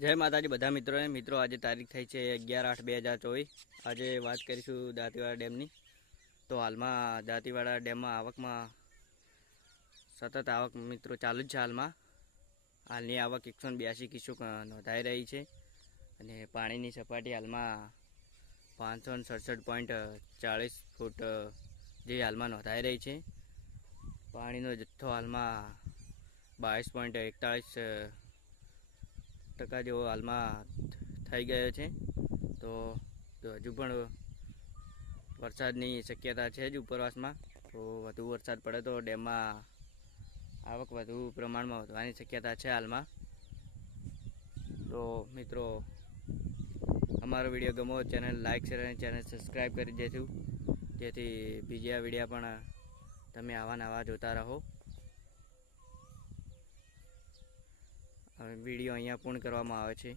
જય માતાજી બધા મિત્રોને. મિત્રો, આજે તારીખ થઈ છે અગિયાર આઠ બે હજાર ચોવીસ. આજે વાત કરીશું દાંતીવાડા ડેમની. તો હાલમાં દાંતીવાડા ડેમમાં આવકમાં સતત આવક મિત્રો ચાલુ જ છે હાલમાં. હાલની આવક એકસો બ્યાસી કિસ્સુક નોંધાઈ રહી છે. અને પાણીની સપાટી હાલમાં પાંચસો સડસઠ પોઈન્ટ ચાળીસ ફૂટ જે હાલમાં નોંધાઈ રહી છે. પાણીનો જથ્થો હાલમાં બાવીસ પોઈન્ટ એકતાળીસ ટકા જેવો હાલમાં થઈ ગયો છે. તો હજુ પણ વરસાદની શક્યતા છે જ ઉપરવાસમાં. તો વધુ વરસાદ પડે તો ડેમમાં આવક વધુ પ્રમાણમાં વધવાની શક્યતા છે હાલમાં. તો મિત્રો, અમારો વીડિયો ગમો ચેનલ લાઇક શેર અને ચેનલ સબસ્ક્રાઈબ કરી દેશું જેથી બીજા વિડીયા પણ તમે આવા નવા જોતા રહો. વીડિયો અહીંયા પૂર્ણ કરવામાં આવે છે.